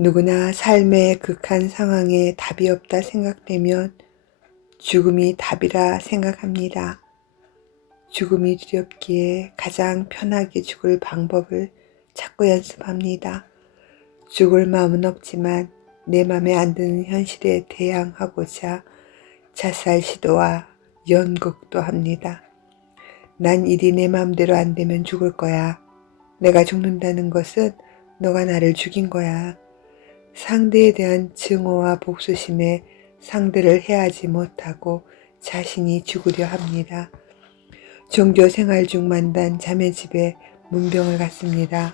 누구나 삶의 극한 상황에 답이 없다 생각되면 죽음이 답이라 생각합니다. 죽음이 두렵기에 가장 편하게 죽을 방법을 찾고 연습합니다. 죽을 마음은 없지만 내 맘에 안 드는 현실에 대항하고자 자살 시도와 연극도 합니다. 난 일이 내 마음대로 안 되면 죽을 거야. 내가 죽는다는 것은 너가 나를 죽인 거야. 상대에 대한 증오와 복수심에 상대를 해하지 못하고 자신이 죽으려 합니다. 종교 생활 중 만난 자매집에 문병을 갔습니다.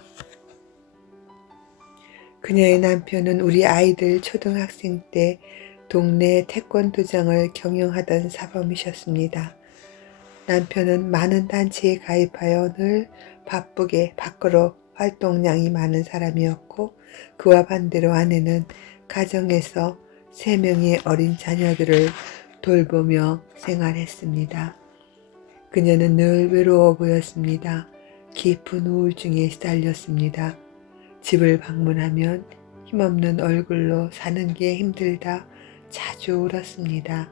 그녀의 남편은 우리 아이들 초등학생 때 동네 태권도장을 경영하던 사범이셨습니다. 남편은 많은 단체에 가입하여 늘 바쁘게 밖으로 활동량이 많은 사람이었고 그와 반대로 아내는 가정에서 3명의 어린 자녀들을 돌보며 생활했습니다. 그녀는 늘 외로워 보였습니다. 깊은 우울증에 시달렸습니다. 집을 방문하면 힘없는 얼굴로 사는 게 힘들다 자주 울었습니다.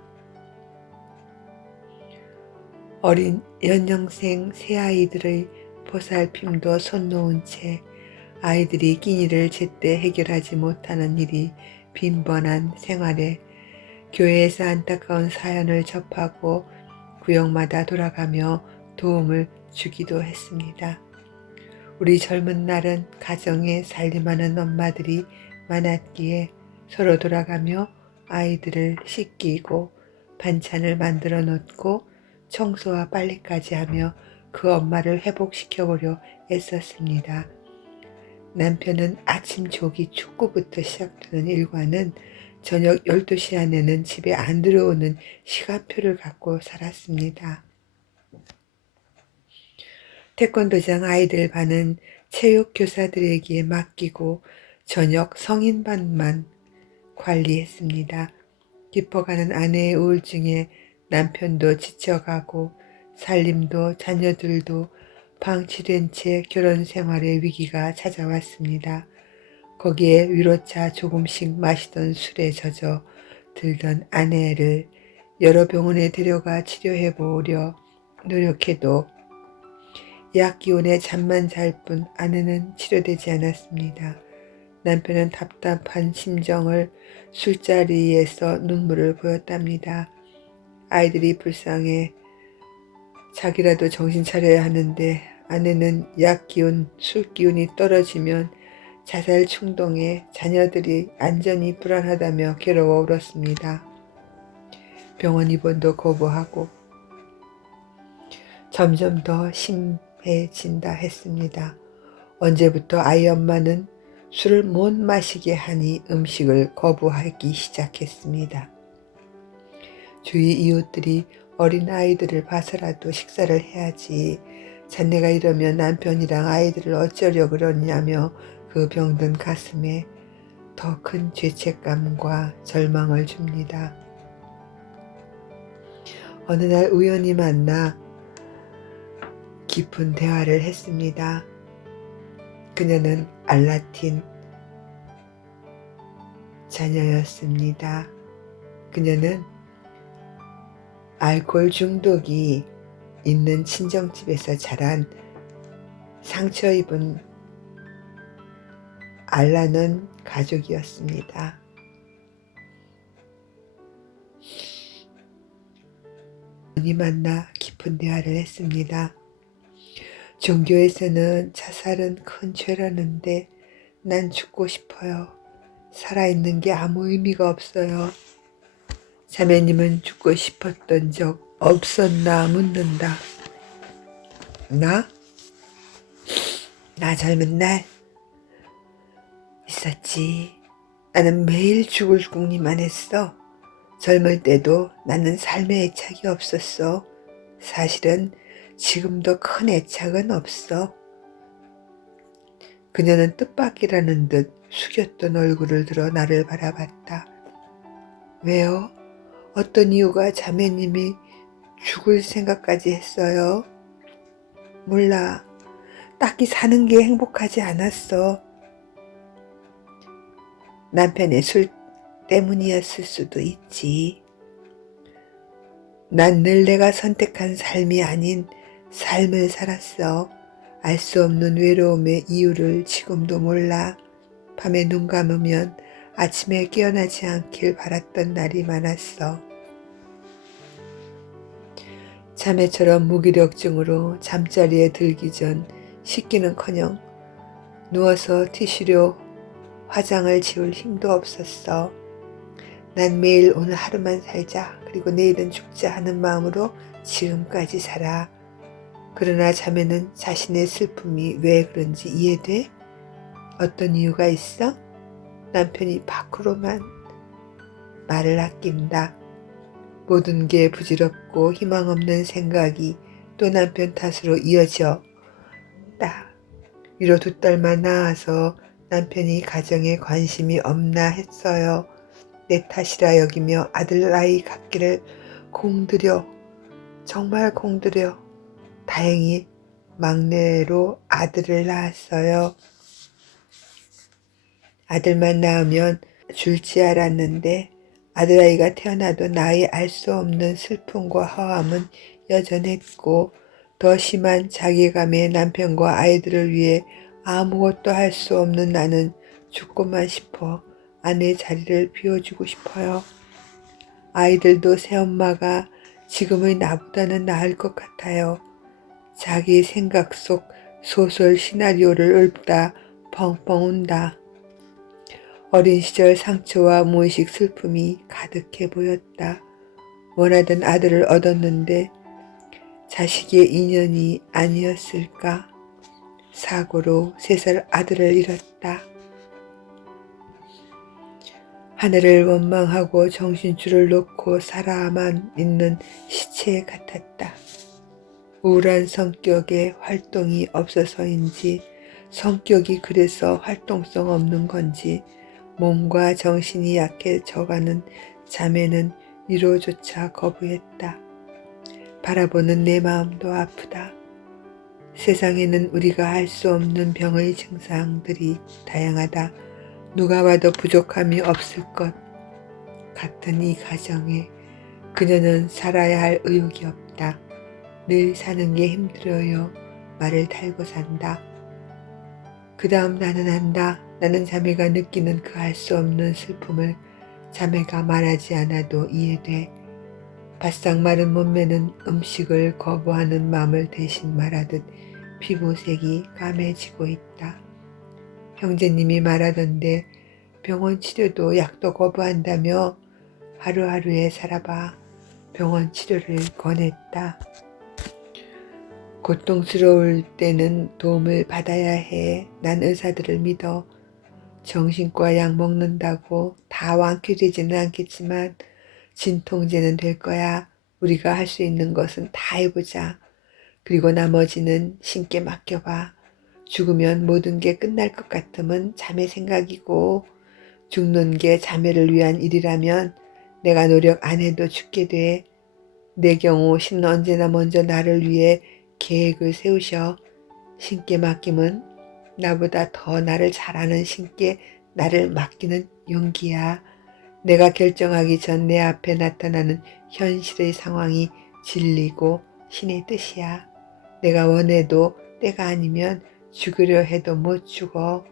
어린 연령생 세 아이들의 보살핌도 손 놓은 채 아이들이 끼니를 제때 해결하지 못하는 일이 빈번한 생활에 교회에서 안타까운 사연을 접하고 구역마다 돌아가며 도움을 주기도 했습니다. 우리 젊은 날은 가정에 살림하는 엄마들이 많았기에 서로 돌아가며 아이들을 씻기고 반찬을 만들어 놓고 청소와 빨래까지 하며 그 엄마를 회복시켜보려 애썼습니다. 남편은 아침 조기 축구부터 시작되는 일과는 저녁 12시 안에는 집에 안 들어오는 시간표를 갖고 살았습니다. 태권도장 아이들 반은 체육교사들에게 맡기고 저녁 성인반만 관리했습니다. 깊어가는 아내의 우울증에 남편도 지쳐가고 살림도 자녀들도 방치된 채 결혼 생활의 위기가 찾아왔습니다. 거기에 위로차 조금씩 마시던 술에 젖어 들던 아내를 여러 병원에 데려가 치료해 보려 노력해도 약 기운에 잠만 잘 뿐 아내는 치료되지 않았습니다. 남편은 답답한 심정을 술자리에서 눈물을 보였답니다. 아이들이 불쌍해 자기라도 정신 차려야 하는데 아내는 약 기운, 술 기운이 떨어지면 자살 충동에 자녀들이 안전이 불안하다며 괴로워 울었습니다. 병원 입원도 거부하고 점점 더 심해진다 했습니다. 언제부터 아이 엄마는 술을 못 마시게 하니 음식을 거부하기 시작했습니다. 주위 이웃들이 어린 아이들을 봐서라도 식사를 해야지. 자네가 이러면 남편이랑 아이들을 어쩌려 그러냐며 그 병든 가슴에 더 큰 죄책감과 절망을 줍니다. 어느 날 우연히 만나 깊은 대화를 했습니다. 그녀는 알라틴 자녀였습니다. 그녀는 알코올 중독이 있는 친정집에서 자란 상처 입은 알라는 가족이었습니다. 우연히 만나 깊은 대화를 했습니다. 종교에서는 자살은 큰 죄라는데 난 죽고 싶어요. 살아있는 게 아무 의미가 없어요. 자매님은 죽고 싶었던 적 없었나 묻는다. 나 젊은 날 있었지. 나는 매일 죽을 궁리만 했어. 젊을 때도 나는 삶에 애착이 없었어. 사실은 지금도 큰 애착은 없어. 그녀는 뜻밖이라는 듯 숙였던 얼굴을 들어 나를 바라봤다. 왜요? 어떤 이유가 자매님이 죽을 생각까지 했어요? 몰라. 딱히 사는 게 행복하지 않았어. 남편의 술 때문이었을 수도 있지. 난 늘 내가 선택한 삶이 아닌 삶을 살았어. 알 수 없는 외로움의 이유를 지금도 몰라. 밤에 눈 감으면 아침에 깨어나지 않길 바랐던 날이 많았어. 자매처럼 무기력증으로 잠자리에 들기 전 씻기는커녕 누워서 티슈로 화장을 지울 힘도 없었어. 난 매일 오늘 하루만 살자, 그리고 내일은 죽자 하는 마음으로 지금까지 살아. 그러나 자매는 자신의 슬픔이 왜 그런지 이해돼? 어떤 이유가 있어? 남편이 밖으로만 말을 아낀다. 모든 게 부질없고 희망 없는 생각이 또 남편 탓으로 이어져. 위로 2달만 낳아서 남편이 가정에 관심이 없나 했어요. 내 탓이라 여기며 아들 아이 갖기를 공들여, 정말 공들여. 다행히 막내로 아들을 낳았어요. 아들만 낳으면 줄지 알았는데 아들아이가 태어나도 나의 알 수 없는 슬픔과 허함은 여전했고, 더 심한 자괴감에 남편과 아이들을 위해 아무것도 할 수 없는 나는 죽고만 싶어 아내 자리를 비워주고 싶어요. 아이들도 새엄마가 지금의 나보다는 나을 것 같아요. 자기 생각 속 소설 시나리오를 읊다 펑펑 운다. 어린 시절 상처와 무의식 슬픔이 가득해 보였다. 원하던 아들을 얻었는데 자식의 인연이 아니었을까? 사고로 3살 아들을 잃었다. 하늘을 원망하고 정신줄을 놓고 살아만 있는 시체 같았다. 우울한 성격에 활동이 없어서인지, 성격이 그래서 활동성 없는 건지 몸과 정신이 약해져가는 자매는 위로조차 거부했다. 바라보는 내 마음도 아프다. 세상에는 우리가 알 수 없는 병의 증상들이 다양하다. 누가 봐도 부족함이 없을 것 같은 이 가정에 그녀는 살아야 할 의욕이 없다. 늘 사는 게 힘들어요. 말을 달고 산다. 그 다음 나는 안다. 나는 자매가 느끼는 그 알 수 없는 슬픔을 자매가 말하지 않아도 이해돼. 바싹 마른 몸매는 음식을 거부하는 마음을 대신 말하듯 피부색이 까매지고 있다. 형제님이 말하던데 병원 치료도 약도 거부한다며 하루하루에 살아봐. 병원 치료를 권했다. 고통스러울 때는 도움을 받아야 해. 난 의사들을 믿어. 정신과 약 먹는다고 다 완쾌되지는 않겠지만 진통제는 될 거야. 우리가 할 수 있는 것은 다 해보자. 그리고 나머지는 신께 맡겨봐. 죽으면 모든 게 끝날 것 같으면 자매 생각이고, 죽는 게 자매를 위한 일이라면 내가 노력 안 해도 죽게 돼. 내 경우 신은 언제나 먼저 나를 위해 계획을 세우셔. 신께 맡김은 나보다 더 나를 잘 아는 신께 나를 맡기는 용기야. 내가 결정하기 전 내 앞에 나타나는 현실의 상황이 진리고 신의 뜻이야. 내가 원해도 때가 아니면 죽으려 해도 못 죽어.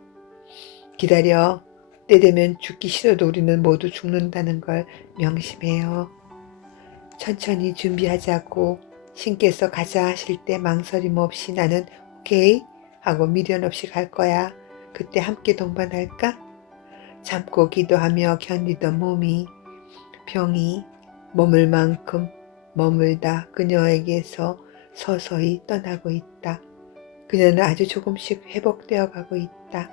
기다려. 때 되면 죽기 싫어도 우리는 모두 죽는다는 걸 명심해요. 천천히 준비하자고. 신께서 가자 하실 때 망설임 없이 나는 오케이 하고 미련 없이 갈 거야. 그때 함께 동반할까? 참고 기도하며 견디던 병이 머물 만큼 머물다 그녀에게서 서서히 떠나고 있다. 그녀는 아주 조금씩 회복되어 가고 있다.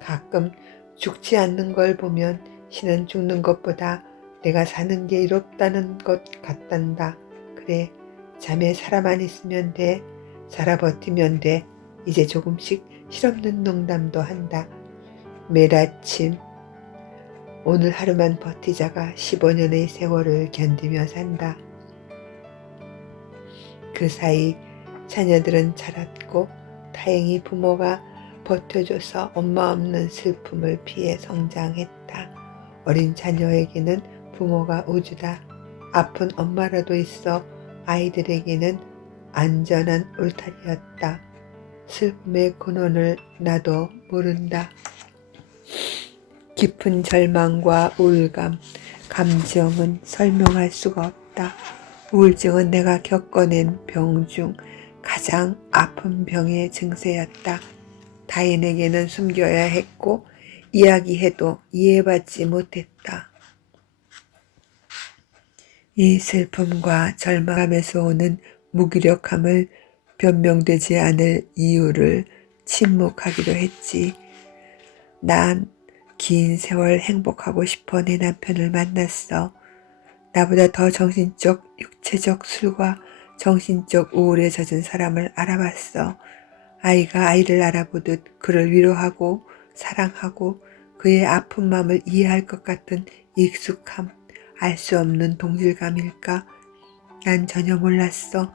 가끔 죽지 않는 걸 보면 신은 죽는 것보다 내가 사는 게 이롭다는 것 같단다. 그래, 자매 살아만 있으면 돼. 살아 버티면 돼. 이제 조금씩 실없는 농담도 한다. 매일 아침 오늘 하루만 버티자가 15년의 세월을 견디며 산다. 그 사이 자녀들은 자랐고 다행히 부모가 버텨줘서 엄마 없는 슬픔을 피해 성장했다. 어린 자녀에게는 부모가 우주다. 아픈 엄마라도 있어 아이들에게는 안전한 울타리였다. 슬픔의 근원을 나도 모른다. 깊은 절망과 우울감, 감정은 설명할 수가 없다. 우울증은 내가 겪어낸 병 중 가장 아픈 병의 증세였다. 타인에게는 숨겨야 했고 이야기해도 이해받지 못했다. 이 슬픔과 절망감에서 오는 무기력함을 변명되지 않을 이유를 침묵하기로 했지. 난 긴 세월 행복하고 싶어 내 남편을 만났어. 나보다 더 정신적, 육체적 술과 정신적 우울에 젖은 사람을 알아봤어. 아이가 아이를 알아보듯 그를 위로하고 사랑하고 그의 아픈 마음을 이해할 것 같은 익숙함, 알 수 없는 동질감일까? 난 전혀 몰랐어.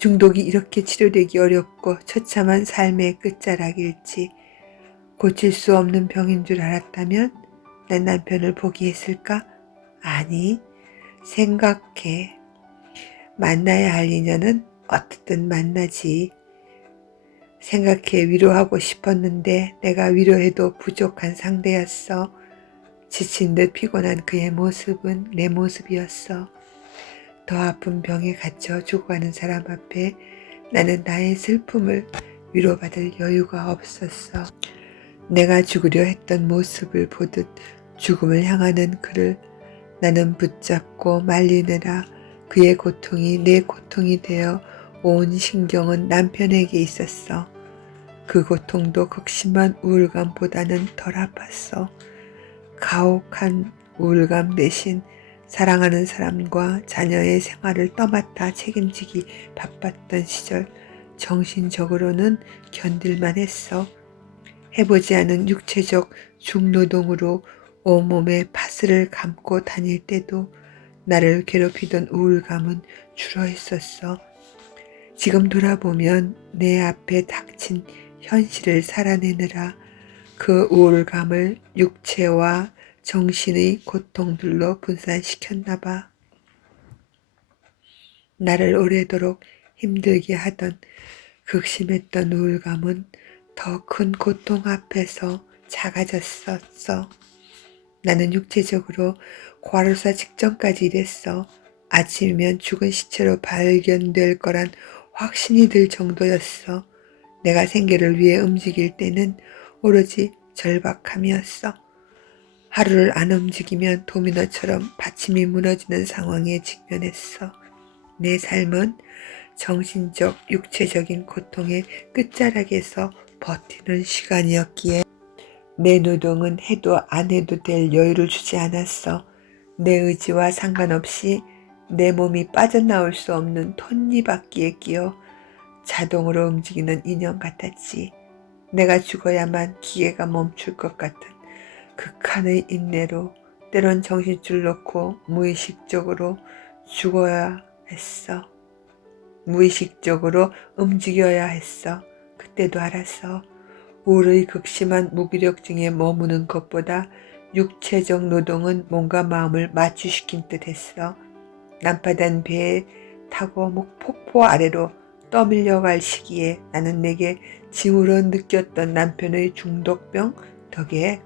중독이 이렇게 치료되기 어렵고 처참한 삶의 끝자락일지. 고칠 수 없는 병인 줄 알았다면 난 남편을 포기했을까? 아니, 생각해. 만나야 할 인연은 어떻든 만나지. 생각해 위로하고 싶었는데 내가 위로해도 부족한 상대였어. 지친 듯 피곤한 그의 모습은 내 모습이었어. 더 아픈 병에 갇혀 죽어가는 사람 앞에 나는 나의 슬픔을 위로받을 여유가 없었어. 내가 죽으려 했던 모습을 보듯 죽음을 향하는 그를 나는 붙잡고 말리느라 그의 고통이 내 고통이 되어 온 신경은 남편에게 있었어. 그 고통도 극심한 우울감보다는 덜 아팠어. 가혹한 우울감 대신 사랑하는 사람과 자녀의 생활을 떠맡아 책임지기 바빴던 시절 정신적으로는 견딜만 했어. 해보지 않은 육체적 중노동으로 온몸에 파스를 감고 다닐 때도 나를 괴롭히던 우울감은 줄어 있었어. 지금 돌아보면 내 앞에 닥친 현실을 살아내느라 그 우울감을 육체와 정신의 고통들로 분산시켰나 봐. 나를 오래도록 힘들게 하던 극심했던 우울감은 더 큰 고통 앞에서 작아졌었어. 나는 육체적으로 과로사 직전까지 일했어. 아침이면 죽은 시체로 발견될 거란 확신이 들 정도였어. 내가 생계를 위해 움직일 때는 오로지 절박함이었어. 하루를 안 움직이면 도미노처럼 받침이 무너지는 상황에 직면했어. 내 삶은 정신적, 육체적인 고통의 끝자락에서 버티는 시간이었기에 내 노동은 해도 안 해도 될 여유를 주지 않았어. 내 의지와 상관없이 내 몸이 빠져나올 수 없는 톱니바퀴에 끼어 자동으로 움직이는 인형 같았지. 내가 죽어야만 기계가 멈출 것 같은 극한의 인내로 때론 정신줄 놓고 무의식적으로 죽어야 했어. 무의식적으로 움직여야 했어. 그때도 알았어. 우울의 극심한 무기력증에 머무는 것보다 육체적 노동은 몸과 마음을 마취시킨 듯 했어. 난파된 배에 타고 폭포 아래로 떠밀려갈 시기에 나는 내게 짐으로 느꼈던 남편의 중독병 덕에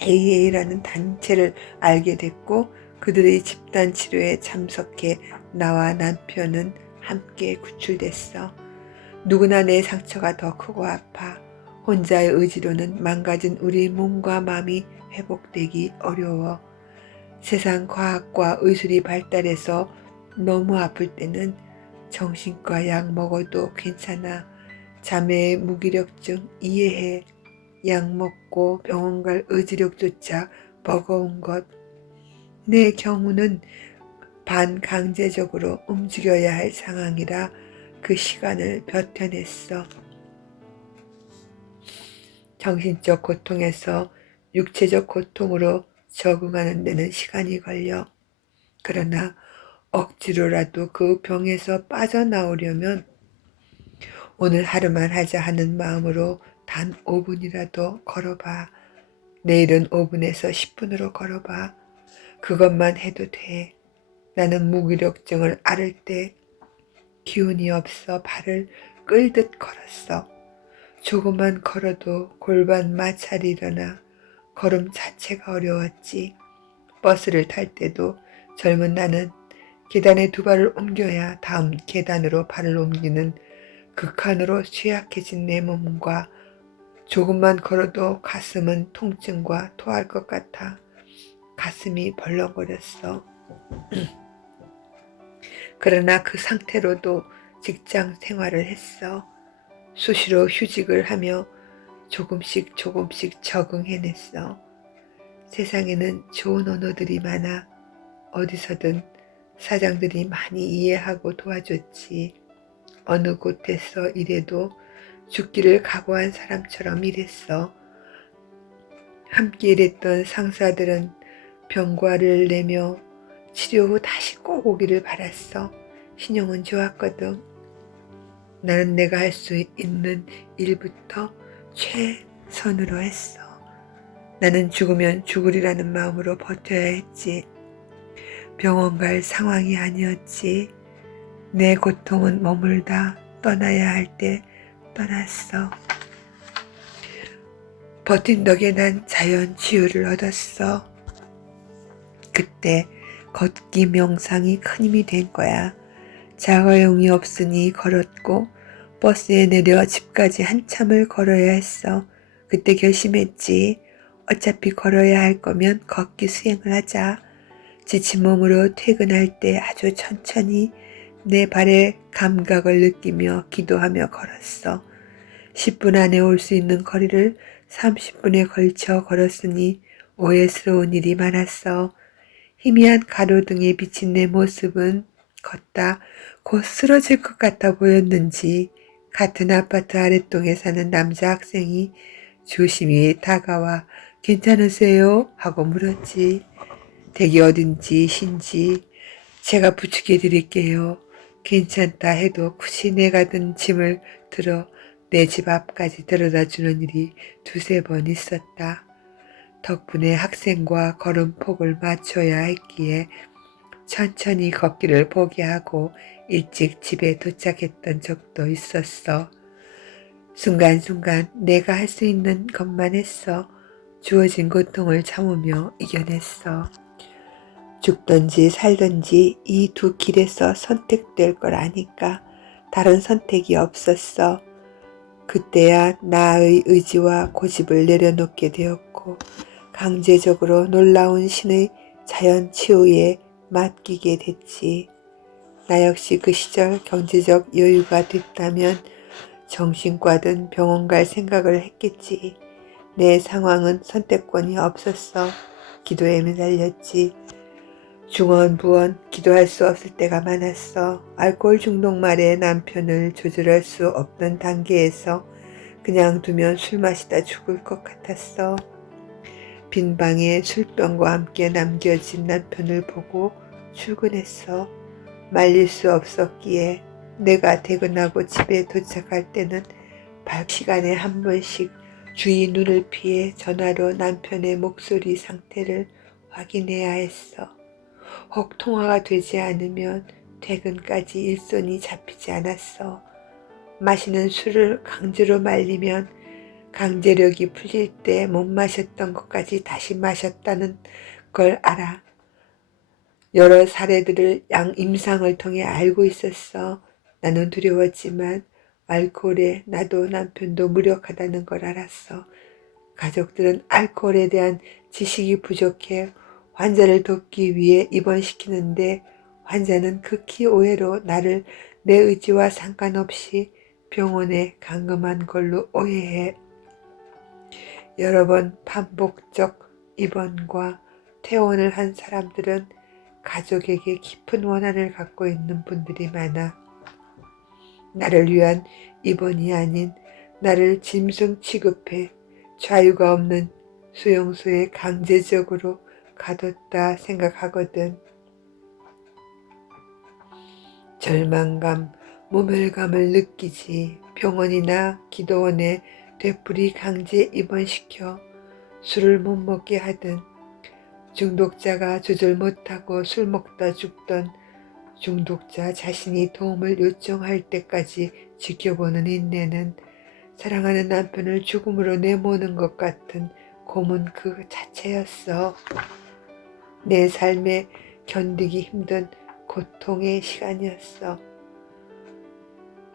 AA라는 단체를 알게 됐고 그들의 집단 치료에 참석해 나와 남편은 함께 구출됐어. 누구나 내 상처가 더 크고 아파. 혼자의 의지로는 망가진 우리 몸과 마음이 회복되기 어려워. 세상 과학과 의술이 발달해서 너무 아플 때는 정신과 약 먹어도 괜찮아. 자매의 무기력증 이해해. 약 먹고 병원 갈 의지력조차 버거운 것. 내 경우는 반강제적으로 움직여야 할 상황이라 그 시간을 버텨냈어. 정신적 고통에서 육체적 고통으로 적응하는 데는 시간이 걸려. 그러나 억지로라도 그 병에서 빠져나오려면 오늘 하루만 하자 하는 마음으로 단 5분이라도 걸어봐. 내일은 5분에서 10분으로 걸어봐. 그것만 해도 돼. 나는 무기력증을 앓을 때 기운이 없어 발을 끌듯 걸었어. 조금만 걸어도 골반 마찰이 일어나 걸음 자체가 어려웠지. 버스를 탈 때도 젊은 나는 계단에 두 발을 옮겨야 다음 계단으로 발을 옮기는 극한으로 취약해진 내 몸과 조금만 걸어도 가슴은 통증과 토할 것 같아 가슴이 벌렁거렸어. 그러나 그 상태로도 직장 생활을 했어. 수시로 휴직을 하며 조금씩 적응해냈어. 세상에는 좋은 언어들이 많아 어디서든 사장들이 많이 이해하고 도와줬지. 어느 곳에서 일해도 죽기를 각오한 사람처럼 일했어. 함께 일했던 상사들은 병과를 내며 치료 후 다시 꼭 오기를 바랐어. 신용은 좋았거든. 나는 내가 할 수 있는 일부터 최선으로 했어. 나는 죽으면 죽으리라는 마음으로 버텨야 했지. 병원 갈 상황이 아니었지. 내 고통은 머물다 떠나야 할 때 떠났어. 버틴 덕에 난 자연 치유를 얻었어. 그때 걷기 명상이 큰 힘이 된 거야. 자가용이 없으니 걸었고 버스에 내려 집까지 한참을 걸어야 했어. 그때 결심했지. 어차피 걸어야 할 거면 걷기 수행을 하자. 지친 몸으로 퇴근할 때 아주 천천히 내 발의 감각을 느끼며 기도하며 걸었어. 10분 안에 올 수 있는 거리를 30분에 걸쳐 걸었으니 오해스러운 일이 많았어. 희미한 가로등에 비친 내 모습은 걷다 곧 쓰러질 것 같아 보였는지 같은 아파트 아랫동에 사는 남자 학생이 조심히 다가와 괜찮으세요? 하고 물었지. 댁이 어딘지 신지 제가 부축해 드릴게요. 괜찮다 해도 굳이 내가 든 짐을 들어 내 집 앞까지 데려다 주는 일이 두세 번 있었다. 덕분에 학생과 걸음폭을 맞춰야 했기에 천천히 걷기를 포기하고 일찍 집에 도착했던 적도 있었어. 순간순간 내가 할 수 있는 것만 했어. 주어진 고통을 참으며 이겨냈어. 죽든지 살든지 이 두 길에서 선택될 걸 아니까 다른 선택이 없었어. 그때야 나의 의지와 고집을 내려놓게 되었고 강제적으로 놀라운 신의 자연 치유에 맡기게 됐지. 나 역시 그 시절 경제적 여유가 됐다면 정신과든 병원 갈 생각을 했겠지. 내 상황은 선택권이 없었어. 기도에 매달렸지. 중언부언 기도할 수 없을 때가 많았어. 알코올 중독 말에 남편을 조절할 수 없던 단계에서 그냥 두면 술 마시다 죽을 것 같았어. 빈 방에 술병과 함께 남겨진 남편을 보고 출근했어. 말릴 수 없었기에 내가 퇴근하고 집에 도착할 때는 밥 시간에 한 번씩 주위 눈을 피해 전화로 남편의 목소리 상태를 확인해야 했어. 혹 통화가 되지 않으면 퇴근까지 일손이 잡히지 않았어. 마시는 술을 강제로 말리면 강제력이 풀릴 때 못 마셨던 것까지 다시 마셨다는 걸 알아. 여러 사례들을 임상을 통해 알고 있었어. 나는 두려웠지만 알코올에 나도 남편도 무력하다는 걸 알았어. 가족들은 알코올에 대한 지식이 부족해 환자를 돕기 위해 입원시키는데 환자는 극히 오해로 나를 내 의지와 상관없이 병원에 감금한 걸로 오해해. 여러 번 반복적 입원과 퇴원을 한 사람들은 가족에게 깊은 원한을 갖고 있는 분들이 많아. 나를 위한 입원이 아닌 나를 짐승 취급해 자유가 없는 수용소에 강제적으로 가뒀다 생각하거든. 절망감, 모멸감을 느끼지. 병원이나 기도원에 되풀이 강제 입원시켜 술을 못 먹게 하든 중독자가 조절 못하고 술 먹다 죽던 중독자 자신이 도움을 요청할 때까지 지켜보는 인내는 사랑하는 남편을 죽음으로 내모는 것 같은 고문 그 자체였어. 내 삶에 견디기 힘든 고통의 시간이었어.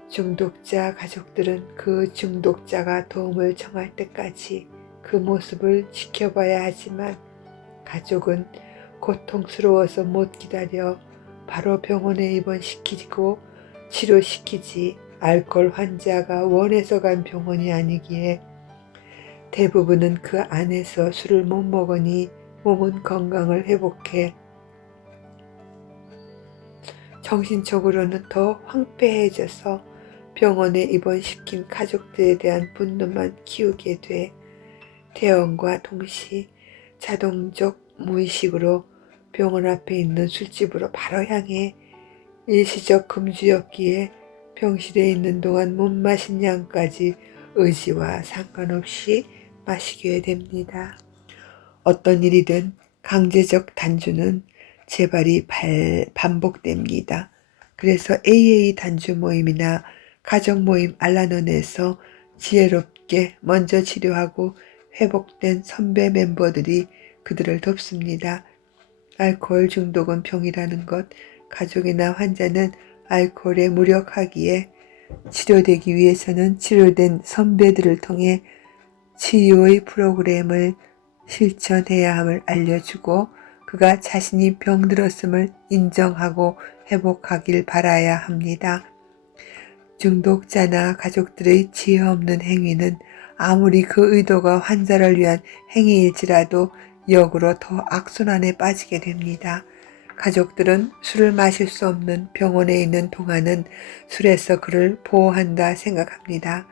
중독자 가족들은 그 중독자가 도움을 청할 때까지 그 모습을 지켜봐야 하지만 가족은 고통스러워서 못 기다려 바로 병원에 입원시키고 치료시키지. 알코올 환자가 원해서 간 병원이 아니기에 대부분은 그 안에서 술을 못 먹으니 몸은 건강을 회복해 정신적으로는 더 황폐해져서 병원에 입원시킨 가족들에 대한 분노만 키우게 돼 퇴원과 동시 자동적 무의식으로 병원 앞에 있는 술집으로 바로 향해 일시적 금주였기에 병실에 있는 동안 못 마신 양까지 의지와 상관없이 마시게 됩니다. 어떤 일이든 강제적 단주는 재발이 반복됩니다. 그래서 AA 단주 모임이나 가정 모임 알라논에서 지혜롭게 먼저 치료하고 회복된 선배 멤버들이 그들을 돕습니다. 알코올 중독은 병이라는 것, 가족이나 환자는 알코올에 무력하기에 치료되기 위해서는 치료된 선배들을 통해 치유의 프로그램을 실천해야 함을 알려주고 그가 자신이 병들었음을 인정하고 회복하길 바라야 합니다. 중독자나 가족들의 지혜 없는 행위는 아무리 그 의도가 환자를 위한 행위일지라도 역으로 더 악순환에 빠지게 됩니다. 가족들은 술을 마실 수 없는 병원에 있는 동안은 술에서 그를 보호한다 생각합니다.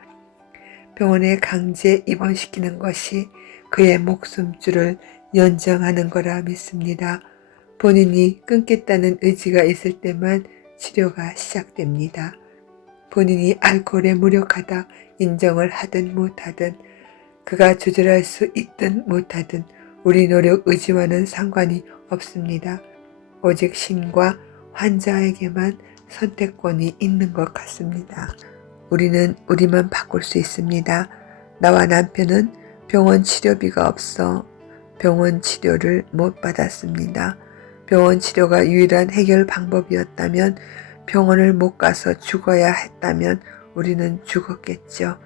병원에 강제 입원시키는 것이 그의 목숨줄을 연장하는 거라 믿습니다. 본인이 끊겠다는 의지가 있을 때만 치료가 시작됩니다. 본인이 알코올에 무력하다 인정을 하든 못하든 그가 조절할 수 있든 못하든 우리 노력 의지와는 상관이 없습니다. 오직 신과 환자에게만 선택권이 있는 것 같습니다. 우리는 우리만 바꿀 수 있습니다. 나와 남편은 병원 치료비가 없어 병원 치료를 못 받았습니다. 병원 치료가 유일한 해결 방법이었다면 병원을 못 가서 죽어야 했다면 우리는 죽었겠죠.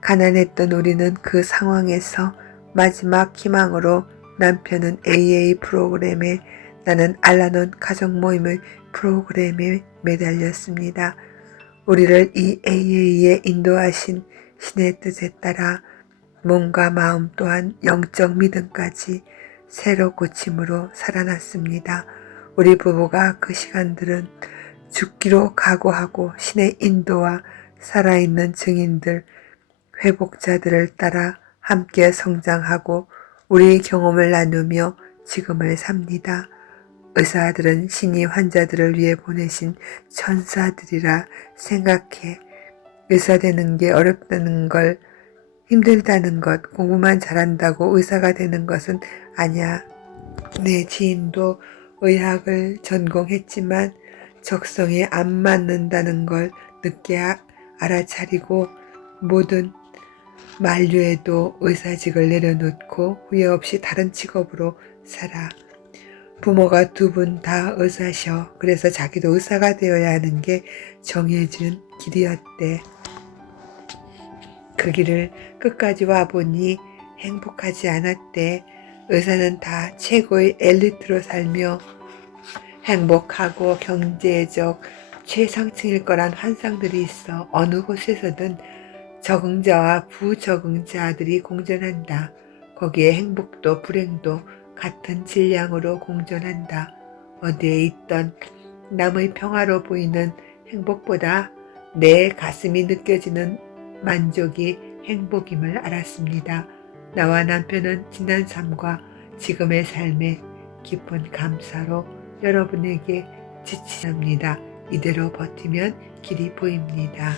가난했던 우리는 그 상황에서 마지막 희망으로 남편은 AA 프로그램에 나는 알라논 가정 모임의 프로그램에 매달렸습니다. 우리를 이 AA에 인도하신 신의 뜻에 따라 몸과 마음 또한 영적 믿음까지 새로 고침으로 살아났습니다. 우리 부부가 그 시간들은 죽기로 각오하고 신의 인도와 살아있는 증인들, 회복자들을 따라 함께 성장하고 우리의 경험을 나누며 지금을 삽니다. 의사들은 신이 환자들을 위해 보내신 천사들이라 생각해. 의사 되는 게 어렵다는 걸, 힘들다는 것, 공부만 잘한다고 의사가 되는 것은 아니야. 내 지인도 의학을 전공했지만 적성에 안 맞는다는 걸 늦게 알아차리고 모든 만류에도 의사직을 내려놓고 후회 없이 다른 직업으로 살아. 부모가 두 분 다 의사셔. 그래서 자기도 의사가 되어야 하는 게 정해진 길이었대. 그 길을 끝까지 와보니 행복하지 않았대. 의사는 다 최고의 엘리트로 살며 행복하고 경제적 최상층일 거란 환상들이 있어. 어느 곳에서든 적응자와 부적응자들이 공존한다. 거기에 행복도 불행도 같은 질량으로 공존한다. 어디에 있던 남의 평화로 보이는 행복보다 내 가슴이 느껴지는 만족이 행복임을 알았습니다. 나와 남편은 지난 삶과 지금의 삶에 깊은 감사로 여러분에게 지치합니다. 이대로 버티면 길이 보입니다.